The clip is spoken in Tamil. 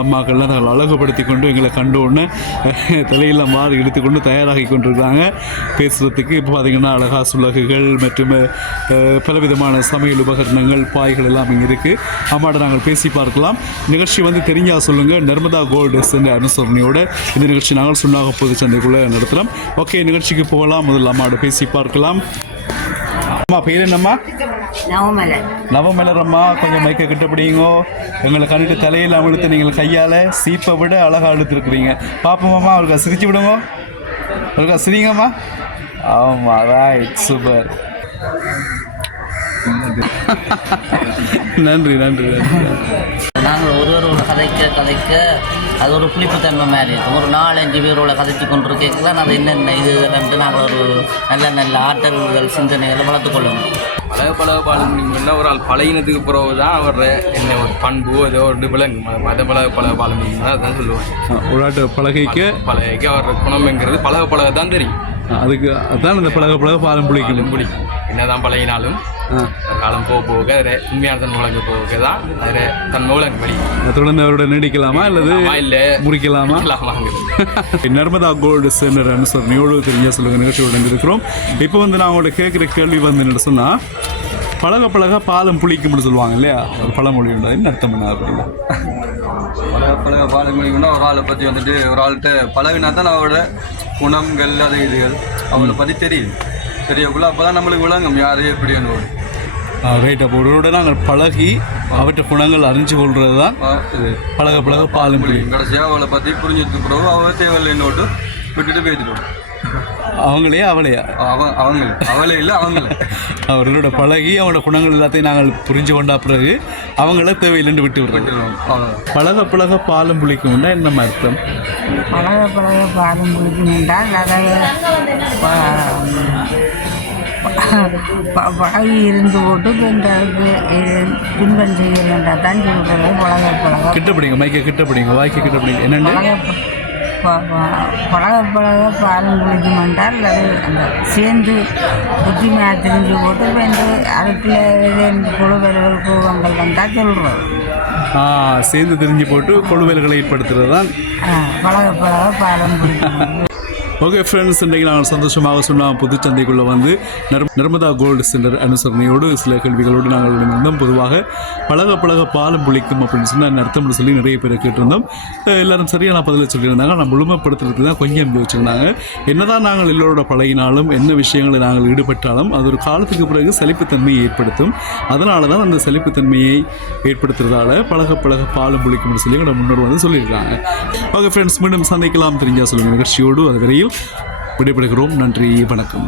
அம்மாக்கள்லாம் நாங்கள் அழகுபடுத்தி கொண்டு எங்களை கண்டு ஒன்று தலையில் மாறி எடுத்துக்கொண்டு தயாராகி கொண்டிருக்கிறாங்க பேசுகிறதுக்கு. இப்போ பார்த்திங்கன்னா அழகா சுலகுகள் மற்றும் பலவிதமான சமையல் உபகரணங்கள் பாய்கள் எல்லாம் இங்கே இருக்குது. அம்மாட்ட நாங்கள் பேசி பார்க்கலாம். நிகழ்ச்சி வந்து தெரிஞ்சா சொல்லுங்கள். நர்மதா கோல்டு என்ற அனுசரணையோட இந்த நிகழ்ச்சி நாங்கள் சொன்னாக பொது சந்தைக்குள்ளே நடத்துகிறோம். ஓகே, நிகழ்ச்சிக்கு போகலாம். முதல்ல அம்மாவோட பேசி பார்க்கலாம். அம்மா பேர் என்னம்மா? நவமலர் அம்மா, கொஞ்சம் மைக்க கிட்ட பிடிங்கோ. எங்களை கண்டுட்டு தலையில் அழுத்து நீங்கள் கையால் சீப்பை விட அழகாக அழுத்துருக்குறீங்க. பாப்போம்மா, அவருக்கா சிரிச்சு விடுங்க, அவருக்கா சிரிங்கம்மா. ஆமாம், ரைட், சூப்பர். நன்றி நன்றி நன்றி. நாங்கள் ஒருவரோட கதைக்க அது ஒரு புளிப்புத்தன்மை மாதிரி இருக்கும். ஒரு 4-5 பேரோட கதைச்சு கொண்டு கேட்கலாம். அது என்னென்ன இது ரெண்டு நாங்கள் ஒரு நல்ல ஆற்றல்கள் சிந்தனைகளை வளர்த்துக்கொள்ளணும். பழக ஒரு ஆள் பழகினதுக்கு பிறகு தான் அவர் என்ன ஒரு பண்பு ஏதோ ஒரு விலங்கு அதை பழக பாலம் அதான் சொல்லுவாங்க. ஒரு ஆட்டு பழகைக்கு அவர் குணம்ங்கிறது பழக தான் தெரியும். அதுக்கு அதான் இந்த பழக பாலம் பிடிக்கும். என்னதான் பழகினாலும் காலம் போக அதில் உண்மையான தன் முழங்கு போக தான் அதில் தன் முழங்கு வழி தொடர்ந்து அவரோட நீடிக்கலாமா அல்லது இல்லை முடிக்கலாமா? நர்மதா கோல்டு சென்டர் அனுசரணையோடு தெரிஞ்ச சொல்லுங்க நிகழ்ச்சியோடு இருக்கிறோம். இப்போ வந்து நான் அவங்களோட கேட்குற கேள்வி வந்து என்ன சொன்னால், பழக பாலம் புளிக்கும்னு சொல்லுவாங்க இல்லையா? ஒரு பழமொழி உண்டா, என்ன அர்த்தம் பண்ண? பழக பாலம் புளிக்கும்னா ஒரு ஆளை பற்றி வந்துட்டு ஒரு ஆள்கிட்ட பழகினா தான் அவரோட குணங்கள் அது இதுகள் அவளை பற்றி தெரியும். தெரியக்குள்ள அப்போ தான் நம்மளுக்கு விளங்கும் யார் எப்படி என்னோட. ரைட். அப்போ ஒருவரோட நாங்கள் பழகி அவற்றை குணங்கள் அறிஞ்சு கொள்வது தான் பழக பாலம் புளிக்கும். கடைசியாக அவளை பற்றி புரிஞ்சதுக்கு பிறகு அவள் தேவையில்லை என்னோட்டு விட்டுட்டு பேசிடுவோம். அவங்களையா அவளையா? அவளே இல்லை அவங்கள அவர்களோட பழகி அவங்களோட குணங்கள் எல்லாத்தையும் நாங்கள் புரிஞ்சு கொண்டா பிறகு அவங்கள தேவையில்லைன்னு விட்டு விடுறோம். பழக பாலம் புளிக்கும்னா என்ன அர்த்தம்? பழக பாலம் புளிக்கும் என்றால் பழகி இருந்து போட்டு துன்பம் செய்ய வேண்டாம் தான் சொல்கிறது. பழக கிட்டப்படிங்க, மைக்க கிட்டப்படிங்க, வாய்க்கு கிட்டப்படிங்க. என்னென்ன பழக பாலம் குளிக்கும் என்றால் அது அந்த சேர்ந்து புத்திமையாக தெரிஞ்சு போட்டு வந்து அதுக்குள்ள குழுவல்கள் கோபங்கள் வந்தால் சொல்கிறோம். சேர்ந்து தெரிஞ்சு போட்டு கொழுவல்களை ஏற்படுத்துறது தான் பழக பாலம் குளிக்கும். ஓகே ஃப்ரெண்ட்ஸ், இன்றைக்கு நாங்கள் சந்தோஷமாக சொன்னால் புதுச்சந்தைக்குள்ளே வந்து நர்மதா கோல்டு சென்டர் அனுசரணையோடு சில கேள்விகளோடு நாங்கள் இருந்தோம். பொதுவாக பழக பாலம் புளிக்கும் அப்படின்னு சொன்னால் அர்த்தம்னு சொல்லி நிறைய பேரை கேட்டிருந்தோம். எல்லோரும் சரியான பதிலை சொல்லியிருந்தாங்க. நான் முழுமைப்படுத்துறதுக்கு தான் கொஞ்சம் யோசிச்சிருந்தாங்க. என்னதான் நாங்கள் எல்லோரோட பழகினாலும் என்ன விஷயங்களை நாங்கள் ஈடுபட்டாலும் அது ஒரு காலத்துக்கு பிறகு சலிப்புத்தன்மையை ஏற்படுத்தும். அதனால தான் அந்த சலிப்புத்தன்மையை ஏற்படுத்துறதால பழக பாலம் புளிக்கும்னு சொல்லி எங்களோட முன்னோர் வந்து சொல்லியிருக்காங்க. ஓகே ஃப்ரெண்ட்ஸ், மீண்டும் சந்திக்கலாம். தெரிஞ்சால் சொல்லுங்கள் நிகழ்ச்சியோடு அது வரையில் விடைபெறுகிறோம். நன்றி, வணக்கம்.